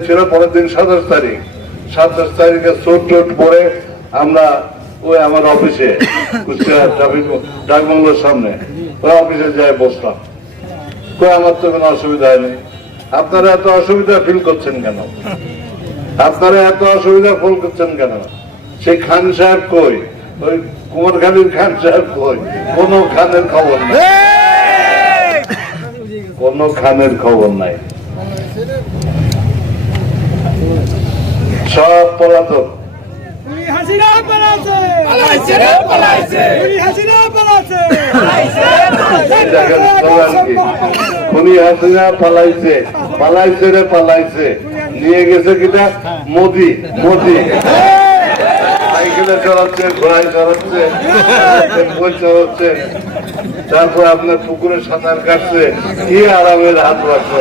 ছিল পরের দিন 27 তারিখে চোট পরে আমরা ওই আমার অফিসে কুষ্টিয়া ডাকবাংলোর সামনে ওই অফিসে যাই বসলাম। কই আমার তো কোনো অসুবিধা হয়নি। আপনারা এত অসুবিধা ফিল করছেন কেন? আপনারা এত অসুবিধা ফিল করছেন কেন? সেই খান সাহেব কই? ওই কুমারখালীর খান সাহেব কই? কোন খানের খবর নাই, কোন খানের খবর নাই। সব পলাতক। খুনি হাসিনা পালাইছে, পালাইছে রে পালাইছে। নিয়ে গেছে কিনা মোদি, মোদি সাইকেলে চড়াচ্ছে, ঘোড়ায় চড়াচ্ছে, টেম্পোয় চড়াচ্ছে, তারপর আপনার পুকুরে সাঁতার কাটছে। কি আরামের হাত রাখছে,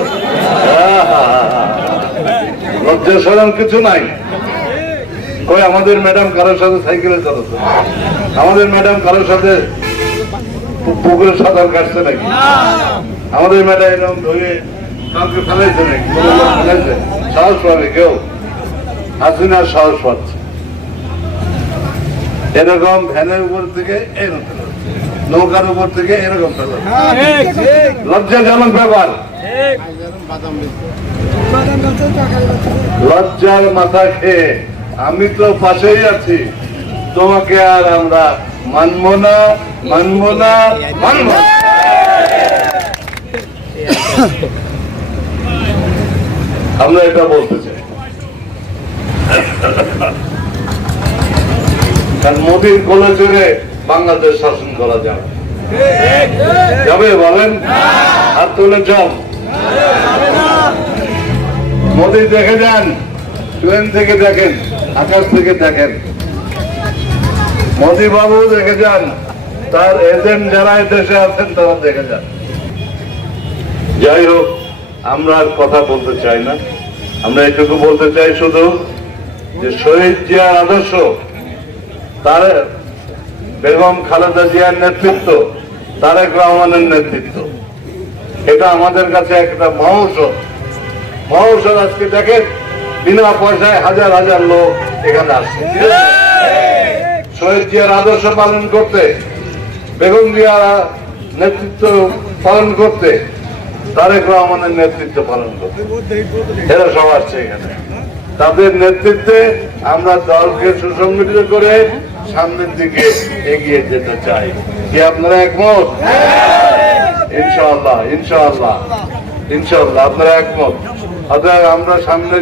লজ্জা শরম কিছু নাই। কই আমাদের ম্যাডাম কারোর সাথে সাইকেলে চলাচ্ছে? আমাদের ম্যাডাম কারোর সাথে পুকুরে সাঁতার কাটছে নাকি? আমাদের ম্যাডাম এরকম ধরে কাউকে ফেলাইছে নাকি? ফেলাইছে? সাহস পাবে কেউ? হাসিনা সাহস পাচ্ছে। এরকম ভ্যানের উপর থেকে এরকম, নৌকার উপর থেকে এরকম ফেলা, লজ্জাজনক ব্যাপার। লজ্জার মাথা খেয়ে আমি তো পাশেই আছি, তোমাকে আর আমরা মানবো না, মানবো না, মানব। আমরা এটা বলতে চাই, কারণ মোদীর কোলে চড়ে বাংলাদেশ শাসন করা যাবে, যাবে বলেন? হাত তুলে যাও। মোদী দেখে যান, প্লেন থেকে দেখেন, আকাশ থেকে দেখেন। মোদী বাবু দেখে যান, তার এজেন্ট যারা দেশে আছেন তারা দেখে যান। যাই হোক, আমরা আর কথা বলতে চাই না। আমরা এটুকু বলতে চাই শুধু যে শহীদ জিয়ার আদর্শ, তার বেগম খালেদা জিয়ার নেতৃত্ব, তারেক রহমানের নেতৃত্ব, এটা আমাদের কাছে একটা মহৌষধ। মহৌষধ। আজকে দেখেন বিনা পয়সায় হাজার হাজার লোক এখানে আসছে শহীদ জিয়ার আদর্শ পালন করতে, বেগম জিয়ার নেতৃত্ব পালন করতে, তারেক রহমানের নেতৃত্ব পালন করতে। এরা সব আসছে এখানে। তাদের নেতৃত্বে আমরা দলকে সুসংগঠিত করে সামনের দিকে এগিয়ে যেতে চাই। কি আপনারা একমত? ইনশাআল্লাহ, ইনশাআল্লাহ, ইনশাআল্লাহ আপনারা একমত। অতএব আমরা সামনে